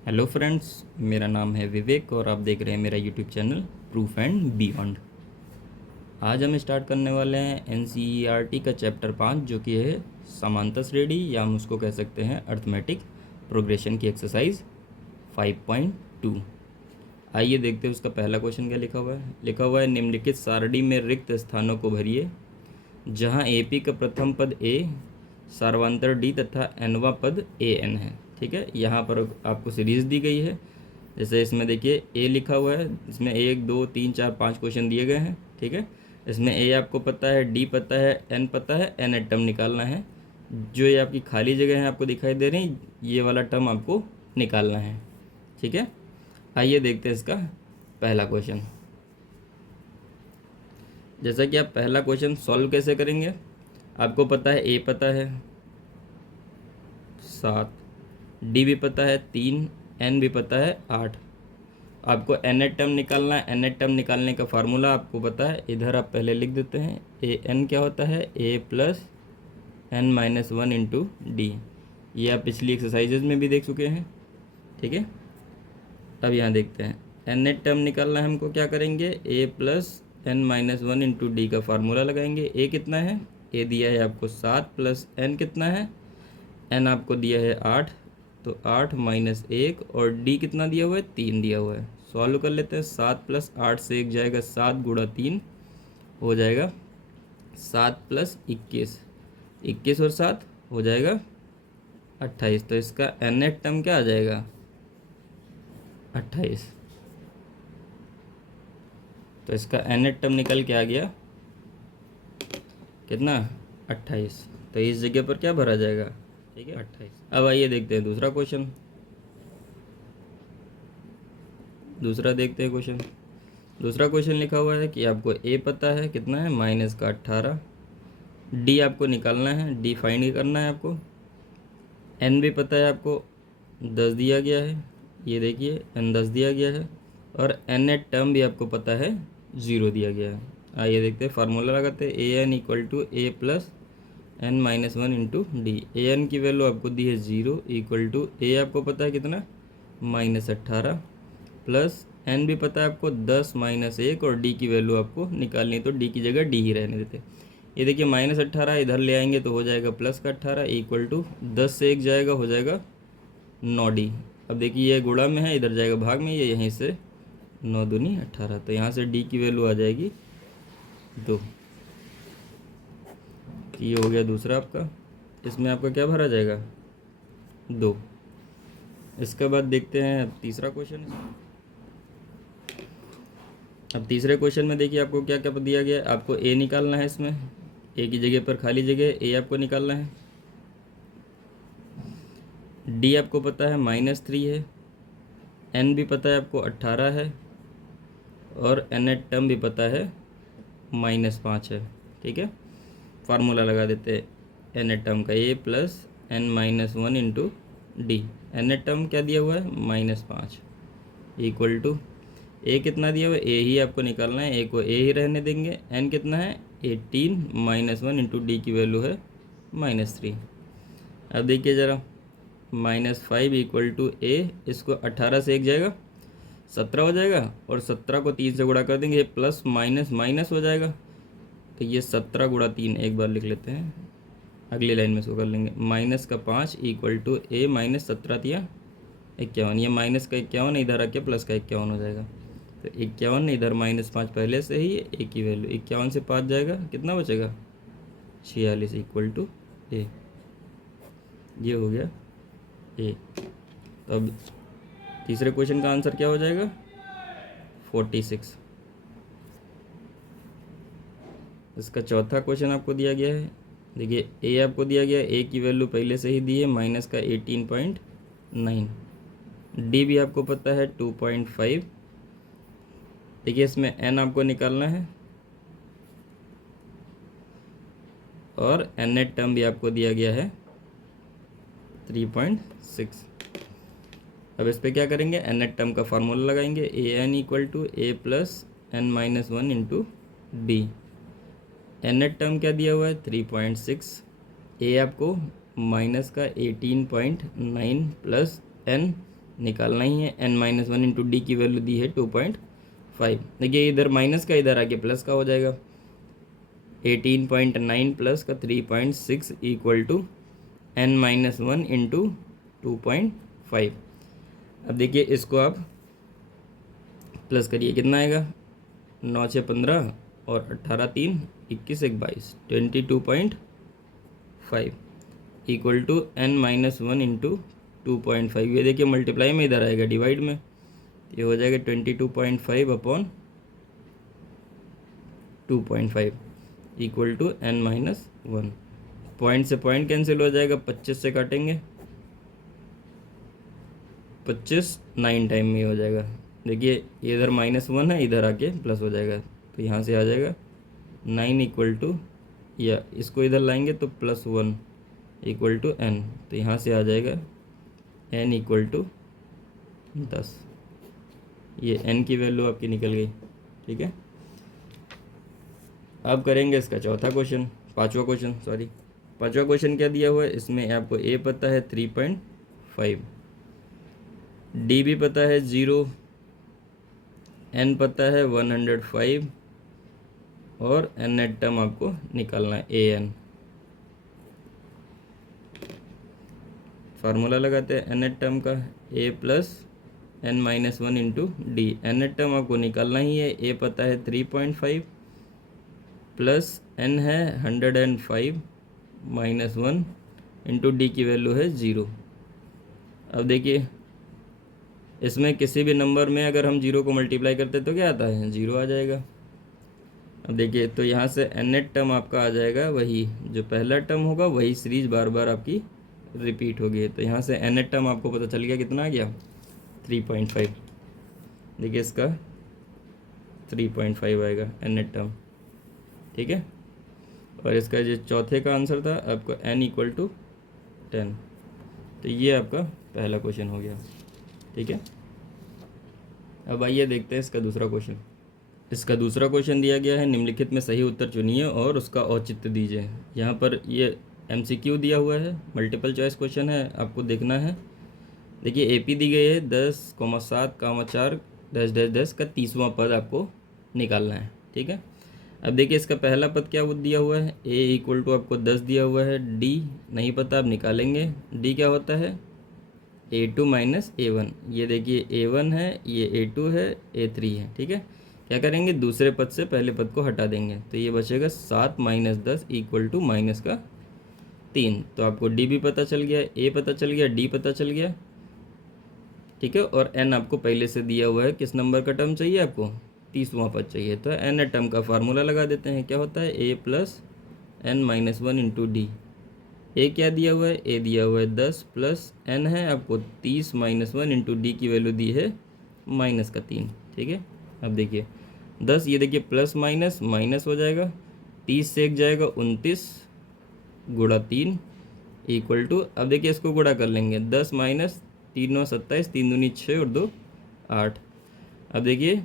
Hello friends, मेरा नाम है विवेक और आप देख रहे हैं मेरा YouTube channel proof and beyond. आज हम स्टार्ट करने वाले हैं एनसीईआरटी का चैप्टर 5 जो कि है समांतर श्रेणी या हम उसको कह सकते हैं अर्थमेटिक प्रोग्रेशन की एक्सरसाइज 5.2। आइए देखते हैं उसका पहला क्वेश्चन क्या लिखा हुआ है निम्नलिखित सारणी में रिक्त स्थानों को भरिए जहां एपी का प्रथम पद ए सार्वंतर डी तथा एनवा पद ए एन है। ठीक है, यहाँ पर आपको सीरीज दी गई है। जैसे इसमें देखिए ए लिखा हुआ है, इसमें 1 2 3 4 5 क्वेश्चन दिए गए हैं। ठीक है, इसमें ए आपको पता है, डी पता है, एन पता है, एन टर्म निकालना है। जो ये आपकी खाली जगह है आपको दिखाई दे रही, ये वाला टर्म आपको निकालना है। ठीक है, आइए देखते हैं इसका पहला क्वेश्चन। जैसा कि आप पहला क्वेश्चन सॉल्व कैसे करेंगे, आपको पता है ए पता है 7, डी भी पता है 3, एन भी पता है 8। आपको एन टर्म निकालना है। एन टर्म निकालने का फार्मूला आपको पता है, इधर आप पहले लिख देते हैं। ए एन क्या होता है, a plus n minus 1 into d. ये आप पिछली एक्सरसाइजेज में भी देख चुके हैं। ठीक है, अब यहाँ देखते हैं एन टर्म निकालना है हमको। क्या करेंगे, a plus n minus 1 into d का फार्मूला लगाएंगे। ए कितना है, ए दिया है आपको 7 प्लस एन कितना है, एन आपको दिया है 8, तो 8 माइनस 1 और डी कितना दिया हुआ है, 3 दिया हुआ है। सॉल्व कर लेते हैं। 7 प्लस 8 से 1 जाएगा, 7 गुणा 3 हो जाएगा 7 प्लस 21, 21 और 7 हो जाएगा 28। तो इसका एन टर्म क्या आ जाएगा, 28। तो इसका एन टर्म निकल के आ गया कितना, 28। तो इस जगह पर क्या भरा जाएगा, ठीक है 28। अब आइए देखते हैं दूसरा क्वेश्चन। दूसरा देखते हैं क्वेश्चन। दूसरा क्वेश्चन लिखा हुआ है कि आपको ए पता है कितना है, माइनस का 18। डी आपको निकालना है, डी फाइंड करना है आपको। एन भी पता है आपको, 10 दिया गया है। ये देखिए एन 10 दिया गया है। और एन टर्म भी आपको पता है 0 दिया गया है। आइए देखते हैं फार्मूला लगाते हैं। A n equal to a plus n minus 1 into d. A n की वैल्यू आपको दी है 0 इक्वल टू ए आपको पता है कितना, माइनस 18 प्लस एन भी पता है आपको 10 माइनस 1 और डी की वैल्यू आपको निकालनी है, तो डी की जगह डी ही रहने देते। ये देखिए माइनस 18 इधर ले आएंगे तो हो जाएगा प्लस का 18 इक्वल टू 10 से 1 जाएगा, हो जाएगा 9 डी। अब देखिए ये गुणा में है, इधर जाएगा भाग में, ये यहीं से 9 दूनी 18। तो यहाँ से डी की वैल्यू आ जाएगी 2। ये हो गया दूसरा आपका। इसमें आपका क्या भरा जाएगा, 2। इसके बाद देखते हैं अब तीसरा क्वेश्चन। अब तीसरे क्वेश्चन में देखिए आपको क्या क्या दिया गया है। आपको ए निकालना है, इसमें ए की जगह पर खाली जगह ए आपको निकालना है। डी आपको पता है -3 है। एन भी पता है आपको 18 है। और एन टर्म भी पता है -5 है। ठीक है, फार्मूला लगा देते हैं एन टर्म का, a plus n minus 1 into d. N term क्या दिया हुआ है, -5 इक्वल टू ए कितना दिया हुआ है, ए ही आपको निकालना है। ए को ए ही रहने देंगे। एन कितना है, 18 माइनस 1 इंटू डी की वैल्यू है -3। अब देखिए ज़रा, -5 इक्वल टू ए, इसको 18 से 1 जाएगा 17 हो जाएगा, और 17 को 3 से गुणा कर देंगे, प्लस माइनस माइनस हो जाएगा। तो ये 17 गुणा 3 एक बार लिख लेते हैं, अगली लाइन में इसको कर लेंगे। माइनस का 5 इक्वल टू ए माइनस 17 दिया 51। ये माइनस का 51 इधर आके प्लस का 51 हो जाएगा। तो 51 इधर -5 पहले से ही, ए की वैल्यू 51 से 5 जाएगा, कितना बचेगा 46 इक्वल टू ए। ये हो गया ए। तो अब तीसरे क्वेश्चन का आंसर क्या हो जाएगा, 46। इसका चौथा क्वेश्चन आपको दिया गया है। देखिए ए आपको दिया गया है, ए की वैल्यू पहले से ही दी है, माइनस का 18.9। डी भी आपको पता है 2.5। देखिए इसमें एन आपको निकालना है, और एन टर्म भी आपको दिया गया है 3.6। अब इस पर क्या करेंगे, एन टर्म का फार्मूला लगाएंगे। A n equal to a plus n minus 1 into d. N term क्या दिया हुआ है, 3.6। ए आपको माइनस का 18.9 प्लस एन निकालना ही है। n minus one into D की वैल्यू दी है 2.5। देखिए इधर माइनस का इधर आके प्लस का हो जाएगा। 18.9 प्लस का 3.6 equal to n minus one into 2.5। अब देखिए इसको आप प्लस करिए, कितना आएगा, 9 6 15 और 18 3 21 1 22, 22.5 equal to n minus one into 2.5। ये देखिए मल्टीप्लाई में इधर आएगा डिवाइड में, ये हो जाएगा 22.5 upon 2.5 equal to n minus one. Point से पॉइंट कैंसिल हो जाएगा, 25 से काटेंगे, 25 9 टाइम में हो जाएगा। देखिए ये इधर -1 है, इधर आके प्लस हो जाएगा, तो यहाँ से आ जाएगा 9 इक्वल टू, या इसको इधर लाएंगे तो +1 इक्वल टू n, तो यहाँ से आ जाएगा n इक्वल टू 10। ये n की वैल्यू आपकी निकल गई। ठीक है, अब करेंगे इसका पांचवा क्वेश्चन क्या दिया हुआ है, इसमें आपको a पता है 3.5, d भी पता है 0, n पता है 105 और nth टर्म आपको निकालना है an। फार्मूला लगाते हैं nth टर्म का, a plus n minus one into D. nth term आपको निकालना ही है। a पता है 3.5 प्लस n है 105 माइनस वन इंटू डी की वैल्यू है 0। अब देखिए इसमें किसी भी नंबर में अगर हम 0 को मल्टीप्लाई करते तो क्या आता है, 0 आ जाएगा। अब देखिए तो यहाँ से nth टर्म आपका आ जाएगा, वही जो पहला टर्म होगा वही सीरीज बार बार आपकी रिपीट होगी। तो यहाँ से nth टर्म आपको पता चल गया, कितना आ गया, 3.5। देखिए इसका 3.5 आएगा nth टर्म। ठीक है, और इसका जो चौथे का आंसर था आपका n इक्वल टू 10। तो ये आपका पहला क्वेश्चन हो गया। ठीक है, अब आइए देखते हैं इसका दूसरा क्वेश्चन। इसका दूसरा क्वेश्चन दिया गया है, निम्नलिखित में सही उत्तर चुनिए और उसका औचित्य दीजिए। यहाँ पर ये MCQ दिया हुआ है, मल्टीपल चॉइस क्वेश्चन है, आपको देखना है। देखिए AP दी गई है 10,7,4 10 का 30वां पद आपको निकालना है। ठीक है, अब देखिए इसका पहला पद क्या वो दिया हुआ है, a इक्वल टू आपको 10 दिया हुआ है, d नहीं पता, आप निकालेंगे। d क्या होता है, a2 माइनस a1। ये देखिए a1 है, ये a2 है, a3 है। ठीक है, क्या करेंगे, दूसरे पद से पहले पद को हटा देंगे, तो ये बचेगा 7 माइनस 10 इक्वल टू माइनस का 3। तो आपको d भी पता चल गया, a पता चल गया, d पता चल गया। ठीक है, और n आपको पहले से दिया हुआ है, किस नंबर का टर्म चाहिए आपको, 30वां पद चाहिए। तो n टर्म का फार्मूला लगा देते हैं, क्या होता है, a plus n minus one into d. A क्या दिया हुआ है, ए दिया हुआ है 10 प्लस n है आपको 30 माइनस वन इंटू डी की वैल्यू दी है माइनस का 3। ठीक है, अब देखिए 10, ये देखिए प्लस माइनस माइनस हो जाएगा, 30 से एक जाएगा 29 गुणा 3 इक्वल टू, अब देखिए इसको गुणा कर लेंगे, 10 माइनस 3 9 27, 3 दूनी 6 और 2 8। अब देखिए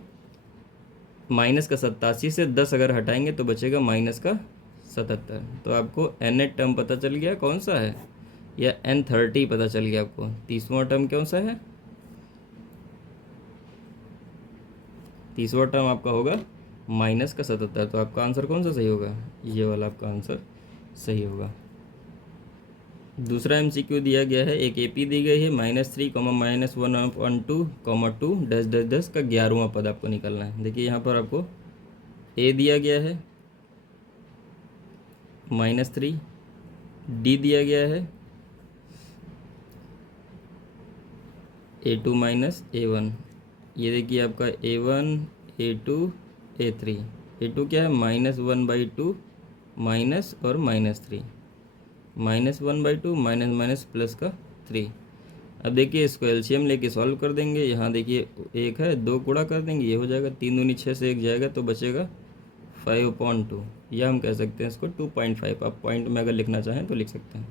माइनस का 87 से 10 अगर हटाएंगे तो बचेगा माइनस का 77। तो आपको n टर्म पता चल गया कौन सा है, या n30 पता चल गया आपको। 30वां टर्म कौन सा है, 30वां टर्म आपका होगा माइनस का 77। तो आपका आंसर कौन सा सही होगा, ये वाला आपका आंसर सही होगा। दूसरा MCQ दिया गया है, एक AP दी गई है -3, -1/2, 2 10 का 11वां पद आपको निकालना है। देखिए यहाँ पर आपको A दिया गया है -3, D दिया गया है A2 माइनस A1। ये देखिए आपका A1 A2 A3। A2 क्या है, -1/2 माइनस और -3, -1/2 माइनस माइनस प्लस का 3। अब देखिए इसको एलसीएम लेके सॉल्व कर देंगे। यहाँ देखिए एक है, 2 गुणा कर देंगे, ये हो जाएगा 3 दूनी 6 से एक जाएगा तो बचेगा 5/2, या हम कह सकते हैं इसको 2.5। आप पॉइंट में अगर लिखना चाहें तो लिख सकते हैं।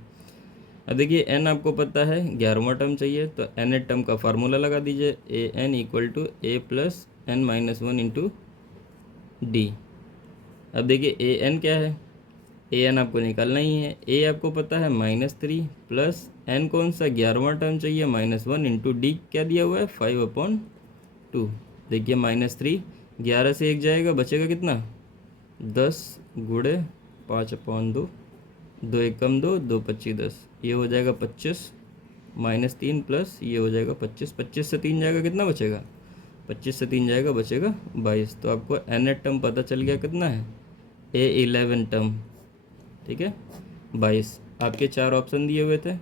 अब देखिए n आपको पता है, 11वां टर्म चाहिए, तो n टर्म का फार्मूला लगा दीजिए, an equal to a plus n minus one into d. अब देखिए an क्या है, ए एन आपको निकालना ही है। ए आपको पता है -3 प्लस एन कौन सा 11वां टर्म चाहिए -1 इंटू डी क्या दिया हुआ है 5/2। देखिए -3 11 से 1 जाएगा, बचेगा कितना 10 गुड़े 5/2, 2 1 कम 2, 2 25 10, ये हो जाएगा 25 -3 प्लस ये हो जाएगा 25, 25 से 3 जाएगा कितना बचेगा 25 से 3 जाएगा बचेगा 22। तो आपको एन टर्म पता चल गया कितना है A11 टर्म, ठीक है 22। आपके 4 ऑप्शन दिए हुए थे,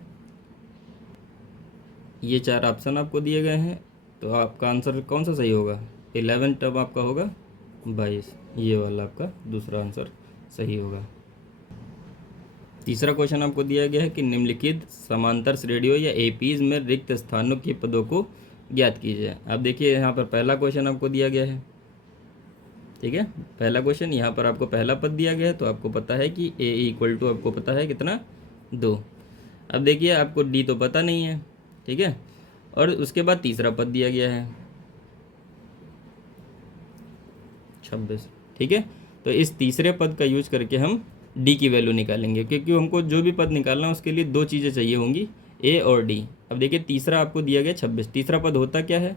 ये 4 ऑप्शन आपको दिए गए हैं, तो आपका आंसर कौन सा सही होगा 11 टर्म आपका होगा 22, ये वाला आपका दूसरा आंसर सही होगा। तीसरा क्वेश्चन आपको दिया गया है कि निम्नलिखित समांतर श्रेणियों या एपीज में रिक्त स्थानों के पदों को ज्ञात कीजिए। अब देखिए यहाँ पर पहला क्वेश्चन आपको दिया गया है, ठीक है पहला क्वेश्चन, यहाँ पर आपको पहला पद दिया गया है, तो आपको पता है कि ए इक्वल टू आपको पता है कितना 2। अब देखिए आपको डी तो पता नहीं है, ठीक है, और उसके बाद तीसरा पद दिया गया है 26, ठीक है। तो इस तीसरे पद का यूज करके हम डी की वैल्यू निकालेंगे, क्योंकि हमको जो भी पद निकालना है उसके लिए 2 चीज़ें चाहिए होंगी, ए और डी। अब देखिए तीसरा आपको दिया गया 26, तीसरा पद होता क्या है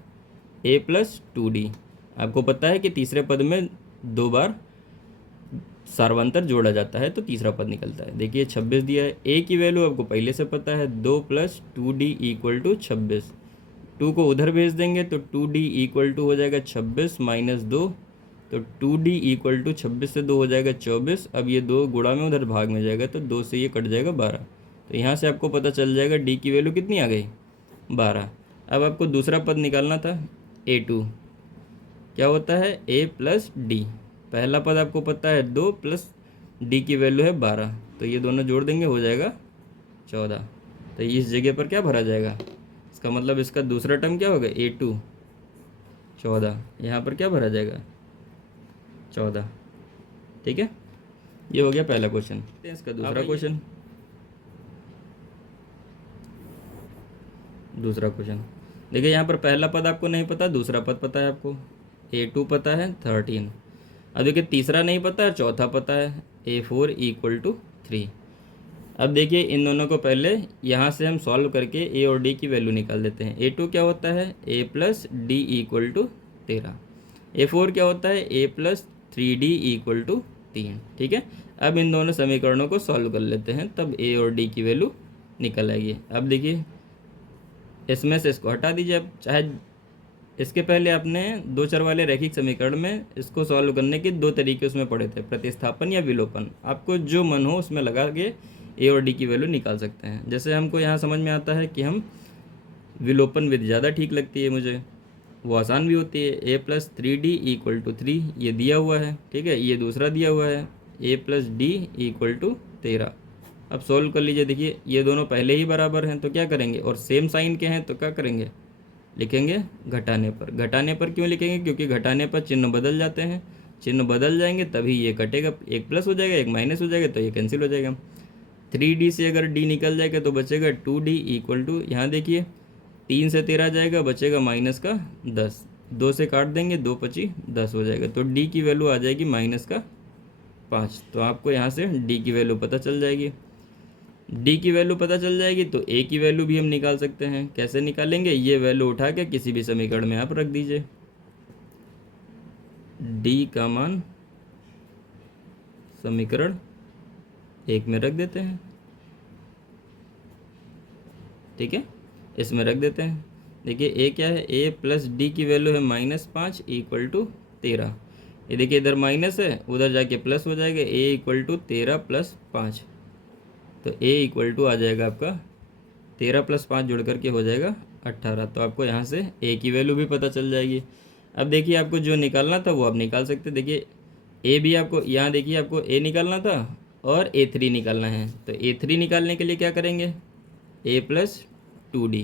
A+2D। आपको पता है कि तीसरे पद में 2 बार सार्वंतर जोड़ा जाता है तो तीसरा पद निकलता है। देखिए 26 दिया है, ए की वैल्यू आपको पहले से पता है 2 + 2D = 26, 2 को उधर भेज देंगे तो 2D = हो जाएगा 26 - 2, तो 2D = 26 से 2 हो जाएगा 24। अब ये 2 गुणा में उधर भाग में जाएगा तो 2 से ये कट जाएगा 12, तो यहाँ से आपको पता चल जाएगा डी की वैल्यू कितनी आ गई 12। अब आपको दूसरा पद निकालना था A2, क्या होता है A+D। पहला पद आपको पता है 2 प्लस डी की वैल्यू है 12, तो ये दोनों जोड़ देंगे हो जाएगा 14। तो इस जगह पर क्या भरा जाएगा, इसका मतलब इसका दूसरा टर्म क्या होगा A2 14, यहाँ पर क्या भरा जाएगा 14, ठीक है। ये हो गया पहला क्वेश्चन। इसका दूसरा क्वेश्चन, दूसरा क्वेश्चन देखिए यहाँ पर पहला पद आपको नहीं पता, दूसरा पद पता है आपको, A2 पता है 13। अब देखिए तीसरा नहीं पता है, चौथा पता है A4 = 3। अब देखिए इन दोनों को पहले यहाँ से हम सॉल्व करके ए और डी की वैल्यू निकाल देते हैं। A2 क्या होता है A+D = 13, A4 क्या होता है A+3D = 3, ठीक है। अब इन दोनों समीकरणों को सॉल्व कर लेते हैं, तब ए और डी की वैल्यू निकल आएगी। अब देखिए इसमें से इसको हटा दीजिए, अब चाहे इसके पहले आपने 2 चर वाले रैखिक समीकरण में इसको सॉल्व करने के 2 तरीके उसमें पढ़े थे, प्रतिस्थापन या विलोपन। आपको जो मन हो उसमें लगा के ए और डी की वैल्यू निकाल सकते हैं। जैसे हमको यहाँ समझ में आता है कि हम विलोपन विधि ज़्यादा ठीक लगती है मुझे, वो आसान भी होती है। A+3D = 3 ये दिया हुआ है, ठीक है, ये दूसरा दिया हुआ है A+D = 13। अब सॉल्व कर लीजिए, देखिए ये दोनों पहले ही बराबर हैं तो क्या करेंगे, और सेम साइन के हैं तो क्या करेंगे, लिखेंगे घटाने पर। घटाने पर क्यों लिखेंगे, क्योंकि घटाने पर चिन्ह बदल जाते हैं, चिन्ह बदल जाएंगे तभी ये कटेगा, एक प्लस हो जाएगा एक माइनस हो जाएगा तो ये कैंसिल हो जाएगा। 3D से अगर D निकल जाएगा तो बचेगा 2D = यहाँ देखिए 3 से 13 जाएगा बचेगा -10, 2 से काट देंगे 2 × 5 = 10 हो जाएगा, तो D की वैल्यू आ जाएगी -5। तो आपको यहाँ से D की वैल्यू पता चल जाएगी। डी की वैल्यू पता चल जाएगी तो ए की वैल्यू भी हम निकाल सकते हैं। कैसे निकालेंगे, ये वैल्यू उठा के किसी भी समीकरण में आप रख दीजिए। डी का मान समीकरण 1 में रख देते हैं, ठीक है, इसमें रख देते हैं। देखिए ए क्या है, A+D की वैल्यू है -5 = 13। ये देखिए इधर माइनस है उधर जाके प्लस हो जाएगा, A = 13 + 5, तो A = आ जाएगा आपका 13 + 5 जोड़ करके हो जाएगा 18। तो आपको यहाँ से A की वैल्यू भी पता चल जाएगी। अब देखिए आपको जो निकालना था वो आप निकाल सकते, देखिए A भी आपको, यहाँ देखिए आपको A निकालना था और A3 निकालना है, तो A3 निकालने के लिए क्या करेंगे A+2D,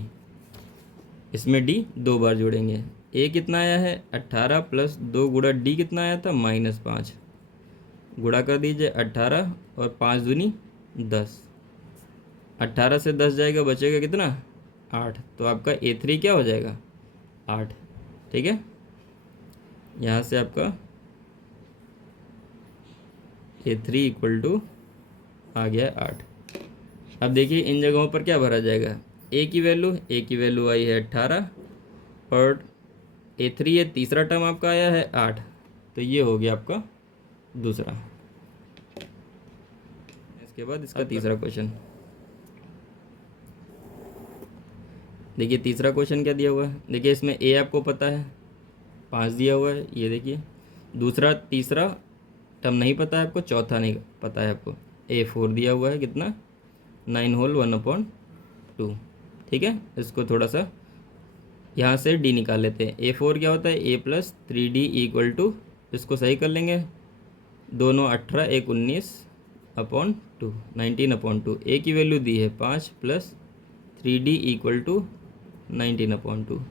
इसमें D 2 बार जोड़ेंगे। A कितना आया है 18 + 2 गुणा D कितना आया था -5, गुणा कर दीजिए 18 और 5 दूनी 10, 18 से 10 जाएगा बचेगा कितना 8, तो आपका A3 क्या हो जाएगा 8, ठीक है। यहाँ से आपका A3 = आ गया 8। अब देखिए इन जगहों पर क्या भरा जाएगा, ए की वैल्यू आई है 18 और A3 है, तीसरा टर्म आपका आया है 8, तो ये हो गया आपका दूसरा। इसके बाद इसका तीसरा क्वेश्चन देखिए, तीसरा क्वेश्चन क्या दिया हुआ है। देखिए इसमें ए आपको पता है 5 दिया हुआ है, ये देखिए। दूसरा तीसरा टर्म नहीं पता है आपको, चौथा नहीं पता है आपको। A4 दिया हुआ है कितना, 9 होल 1/2। ठीक है, इसको थोड़ा सा यहाँ से डी निकाल लेते हैं। A4 क्या होता है, A+3D इक्वल टू, इसको सही कर लेंगे, दोनों 18 एक 19/2, 19/2। ए की वैल्यू दी है 5 प्लस 3D इक्वल टू 19/2।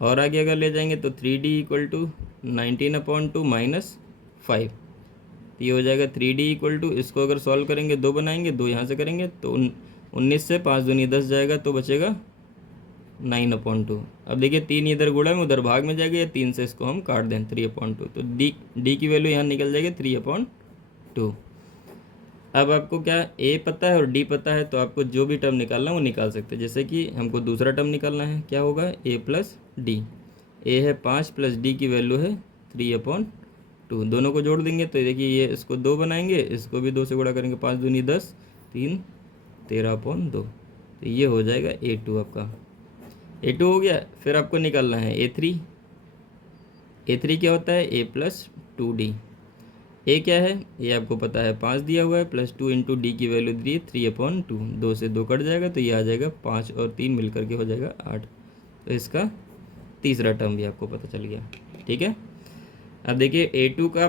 और आगे अगर ले जाएंगे तो 3D इक्वल टू 19/2 माइनस 5, तो ये हो जाएगा 3D इक्वल टू, इसको अगर सॉल्व करेंगे 2 बनाएंगे, 2 यहाँ से करेंगे तो 19 से 5 दूनी 10 जाएगा, तो बचेगा 9/2। अब देखिए 3 इधर गुणा में उधर भाग में जाएगा, या 3 से इसको हम काट दें 3/2, तो डी की वैल्यू यहाँ निकल जाएगी 3/2। अब आपको क्या ए पता है और डी पता है, तो आपको जो भी टर्म निकालना है वो निकाल सकते हैं। जैसे कि हमको दूसरा टर्म निकालना है, क्या होगा, A+D। ए है 5 प्लस डी की वैल्यू है 3/2, दोनों को जोड़ देंगे तो देखिए ये इसको 2 बनाएंगे, इसको भी 2 से गुणा करेंगे, 5 दूनी 10, 3 13/2, तो ये हो जाएगा A2 आपका। A2 हो गया। फिर आपको निकालना है A3। A3 क्या होता है, A+2D। ए क्या है, ये आपको पता है 5 दिया हुआ है, प्लस 2 इंटू डी की वैल्यू दी 3/2, 2 से 2 कट जाएगा, तो ये आ जाएगा 5 और 3 मिल करके हो जाएगा 8। तो इसका तीसरा टर्म भी आपको पता चल गया। ठीक है, अब देखिए A2 का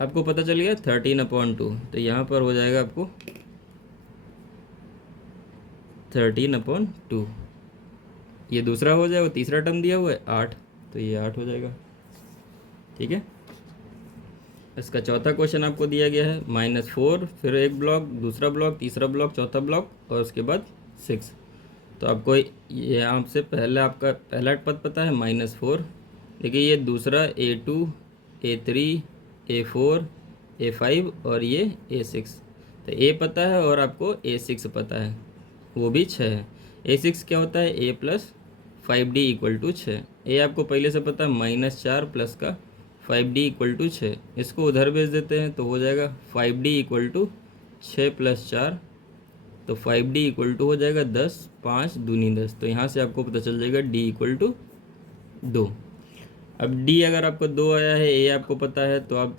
आपको पता चल गया 13/2, तो यहाँ पर हो जाएगा आपको 13/2, ये दूसरा हो जाएगा, तीसरा टर्म दिया हुआ है 8, तो ये 8 हो जाएगा। ठीक है, इसका चौथा क्वेश्चन आपको दिया गया है -4, फिर एक ब्लॉक, दूसरा ब्लॉक, तीसरा ब्लॉक, चौथा ब्लॉक और उसके बाद 6। तो आपको ये आपसे पहले आपका पहला पद पता है -4। देखिए ये दूसरा A2, A3, A4, A5 और ये A6। तो A पता है और आपको A6 पता है, वो भी 6 है। A6 क्या होता है, A+5D इक्वल टू 6। ए आपको पहले से पता है -4 प्लस का 5D इक्वल टू 6, इसको उधर भेज देते हैं तो हो जाएगा 5D इक्वल टू 6 + 4, तो 5D इक्वल टू हो जाएगा 10, 5 दूनी 10, तो यहाँ से आपको पता चल जाएगा D इक्वल टू 2। अब D अगर आपको 2 आया है, A आपको पता है, तो आप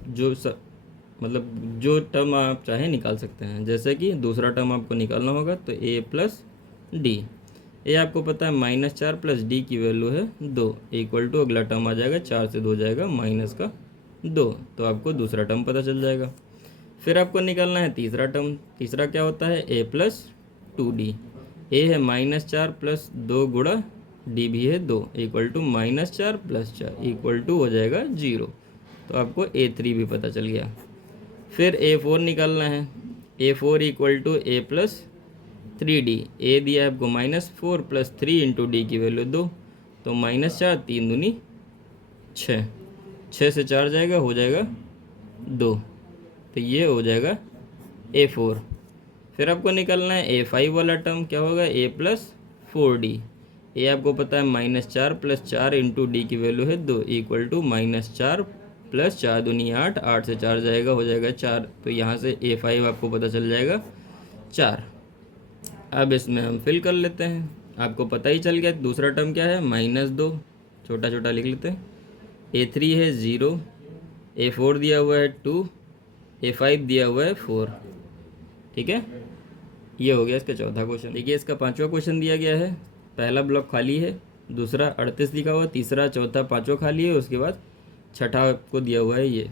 जो टर्म आप चाहें निकाल सकते हैं। जैसे कि दूसरा टर्म आपको निकालना होगा तो A+D। ए आपको पता है -4 प्लस डी की वैल्यू है 2 इक्वल टू, अगला टर्म आ जाएगा 4 से 2 जाएगा -2, तो आपको दूसरा टर्म पता चल जाएगा। फिर आपको निकालना है तीसरा टर्म। तीसरा क्या होता है, A+2D। ए है -4 प्लस 2 गुणा डी भी है 2 इक्वल टू -4 + 4 इक्वल टू हो जाएगा 0, तो आपको A3 भी पता चल गया। फिर A4 निकालना है। A4 equal to A+3D। ए दिया है आपको -4 प्लस 3 इंटू डी की वैल्यू 2, तो -4, 3 दूनी 6, 6 से 4 जाएगा, हो जाएगा 2, तो ये हो जाएगा A4। फिर आपको निकालना है A5 वाला टर्म, क्या होगा, A+4D। ए आपको पता है -4 प्लस 4 इंटू डी की वैल्यू है 2 इक्वल टू -4 प्लस 4 दूनी 8, 8 से 4 जाएगा, हो जाएगा 4, तो यहाँ से A5 आपको पता चल जाएगा 4। अब इसमें हम फिल कर लेते हैं, आपको पता ही चल गया दूसरा टर्म क्या है, -2, छोटा छोटा लिख लेते हैं। A3 है 0, A4 दिया हुआ है 2, A5 दिया हुआ है 4। ठीक है, ये हो गया इसका चौथा क्वेश्चन। देखिए इसका पांचवा क्वेश्चन दिया गया है, पहला ब्लॉक खाली है, दूसरा 38 लिखा हुआ, तीसरा चौथा पाँचों खाली है, उसके बाद छठा आपको दिया हुआ है ये।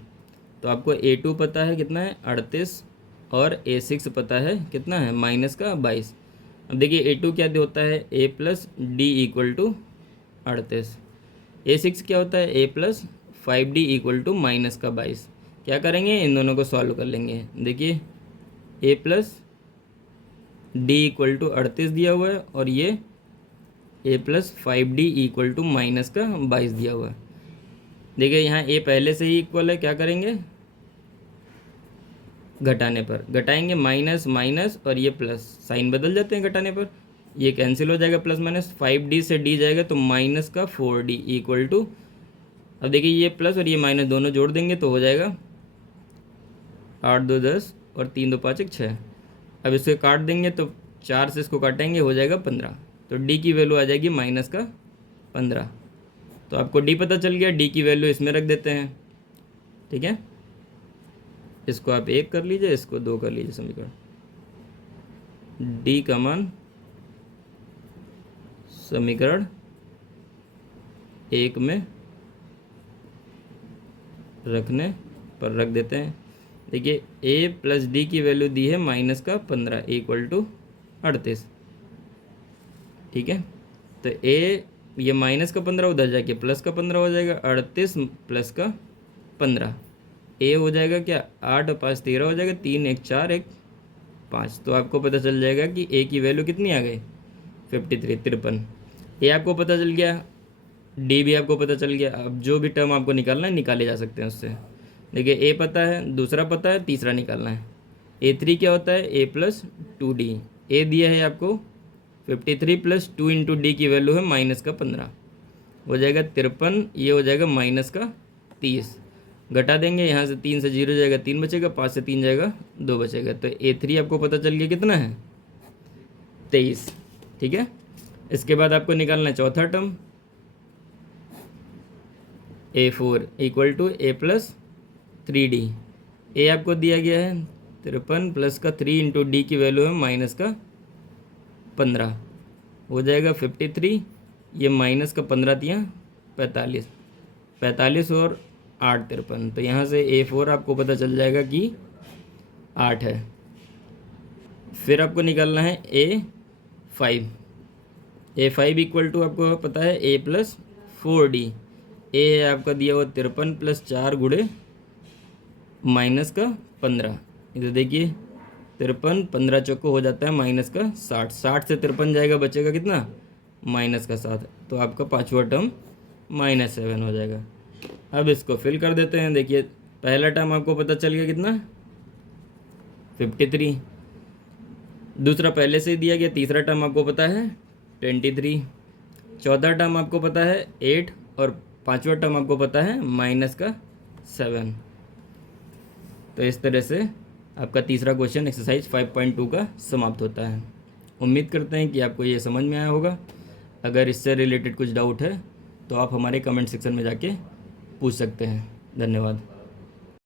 तो आपको A2 पता है कितना है, 38, और A6 पता है कितना है, -22। अब देखिए A2 क्या होता है, A+D इक्वल टू 38। A6 क्या होता है, A+5D इक्वल टू -22। क्या करेंगे, इन दोनों को सॉल्व कर लेंगे। देखिए A+D इक्वल टू 38 दिया हुआ है, और ये A+5D इक्वल टू -22 दिया हुआ है। देखिए यहाँ A पहले से ही इक्वल है, क्या करेंगे, घटाने पर, घटाएंगे माइनस माइनस और ये प्लस, साइन बदल जाते हैं घटाने पर, ये कैंसिल हो जाएगा प्लस माइनस, 5d से d जाएगा तो माइनस का 4d इक्वल टू, अब देखिए ये प्लस और ये माइनस दोनों जोड़ देंगे तो हो जाएगा 8 2 10 और 3 2 5 1 6। अब इसको काट देंगे तो 4 से इसको काटेंगे हो जाएगा 15, तो d की वैल्यू आ जाएगी माइनस का 15। तो आपको d पता चल गया, d की वैल्यू इसमें रख देते हैं, ठीक है। इसको आप 1 कर लीजिए, इसको 2 कर लीजिए समीकरण, d का मान समीकरण 1 में रखने पर रख देते हैं। देखिए a प्लस डी की वैल्यू दी है माइनस का 15 इक्वल टू 38, ठीक है। तो a ये माइनस का 15 उधर जाके प्लस का 15 हो जाएगा, 38 प्लस का 15, a हो जाएगा क्या 8 और 5 13 हो जाएगा, 3 1 4 1 5। तो आपको पता चल जाएगा कि a की वैल्यू कितनी आ गई 53 53। a आपको पता चल गया, d भी आपको पता चल गया। अब जो भी टर्म आपको निकालना है निकाले जा सकते हैं उससे। देखिए a पता है, दूसरा पता है, तीसरा निकालना है। a3 क्या होता है a प्लस 2d, a दिया है आपको 53 प्लस 2 इंटू डी की वैल्यू है माइनस का 15, हो जाएगा 53, ये हो जाएगा माइनस का 30। घटा देंगे, यहाँ से 3 से 0 जाएगा 3 बचेगा, 5 से 3 जाएगा 2 बचेगा। तो a3 आपको पता चल गया कितना है 23, ठीक है। इसके बाद आपको निकालना है चौथा term a4 equal to a plus 3d। a आपको दिया गया है 53 प्लस का 3 इंटू डी की वैल्यू है माइनस का 15, हो जाएगा 53, ये माइनस का 15 दिया 45, 45 और 8 53। तो यहाँ से a4 आपको पता चल जाएगा कि 8 है। फिर आपको निकालना है a5, a5 इक्वल टू आपको पता है a प्लस 4d, a है आपका दिया हुआ 53 प्लस 4 गुणे माइनस का 15, इधर देखिए 53 15 चौको हो जाता है माइनस का 60, 60 से 53 जाएगा बचेगा कितना माइनस का 7, तो आपका पांचवा टर्म -7 हो जाएगा। अब इसको फिल कर देते हैं। देखिए पहला टर्म आपको पता चल गया कितना 53, दूसरा पहले से ही दिया गया, तीसरा टर्म आपको पता है 23, चौथा टर्म आपको पता है 8 और पांचवा टर्म आपको पता है माइनस का 7। तो इस तरह से आपका तीसरा क्वेश्चन एक्सरसाइज 5.2 का समाप्त होता है। उम्मीद करते हैं कि आपको ये समझ में आया होगा। अगर इससे रिलेटेड कुछ डाउट है तो आप हमारे कमेंट सेक्शन में जाके पूछ सकते हैं। धन्यवाद।